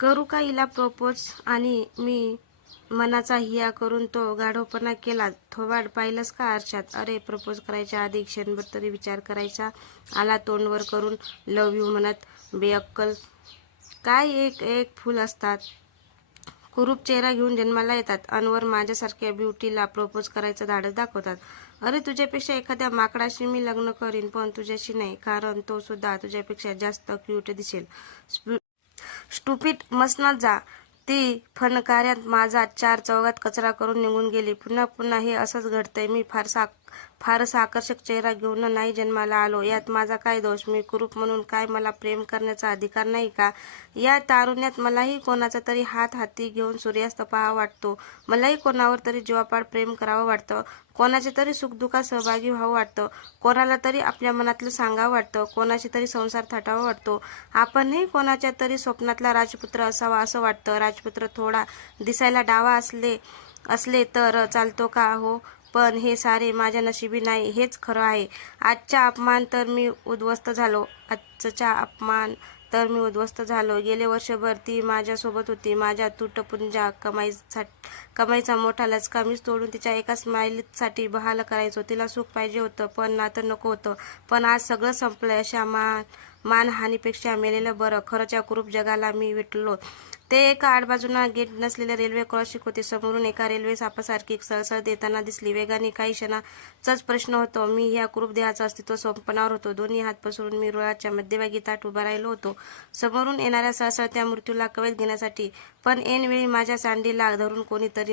करू का हिला प्रपोज? आणि मी मनाचा हिया करून तो गाढवपणा केला. थोबाड पाहिलंस का आरशात? अरे, प्रपोज करायच्या आधी क्षणभर तरी विचार करायचा. आला तोंडवर करून लव यू म्हणत. बेअक्कल. काय एक एक फुल असतात. कुरूप चेहरा घेऊन जन्माला येतात. अनवर माझ्यासारख्या ब्युटीला प्रपोज करायचं धाडस दाखवतात. अरे, तुझ्यापेक्षा एखाद्या माकडाशी मी लग्न करीन, पण तुझ्याशी नाही, कारण तो सुद्धा तुझ्यापेक्षा जास्त क्यूट दिसेल. स्टुपिड, मसनात जा. ती फणकाऱ्यात माझा चार चौघात कचरा करून निघून गेली. पुन्हा पुन्हा हे असंच घडतंय. मी फारसा आकर्षक चेहरा घेऊन नाही जन्माला आलो. यात माझा काय दोष? मी कुरूप म्हणून काय मला प्रेम करण्याचा अधिकार नाही का? या तारुण्यात मलाही कोणाचा तरी हात हाती घेऊन सूर्यास्त पाहावा वाटतो. मलाही कोणावर तरी जीवापाड प्रेम करावं वाटतं. कोणाचे तरी सुखदुःखात सहभागी व्हावं वाटतं. कोणाला तरी आपल्या मनातलं सांगावं वाटतं. कोणाशी तरी संसार थाटावा वाटतो. आपणही कोणाच्या तरी स्वप्नातला राजपुत्र असावा असं वाटतं. राजपुत्र थोडा दिसायला डावा असले तर चालतो का हो? पण हे सारे माझ्या नशिबी नाही, हेच खरं आहे. आजचा अपमान तर मी उद्ध्वस्त झालो. गेले वर्षभर ती माझ्यासोबत होती. माझ्या तुटपुंजा कमाईचा मोठा लचका मीच तोडून तिच्या एका स्माईलसाठी बहाल करायचो. तिला सुख पाहिजे होतं, पण नातं नको होतं. पण आज सगळं संपलंय. अशा मानहानीपेक्षा मेलेलं बरं. खरंच कुरूप जगाला मी विटलो. ते एका आडबाजूंना गेट नसलेल्या रेल्वे क्रॉसिंग होते. समोरून एका रेल्वे सापासारखी सळसळ देताना दिसली. वेगाने. काही क्षणाचाच प्रश्न होतो. मी ह्या कुरूप देहाचं अस्तित्व संपवणार होतो. दोन्ही हात पसरून मी रुळाच्या मध्यभागी ताठ उभा राहिलो होतो, समोरून येणाऱ्या सळसळत्या मृत्यूला कवेत घेण्यासाठी. पण ऐनवेळी माझ्या चांडीला धरून कोणीतरी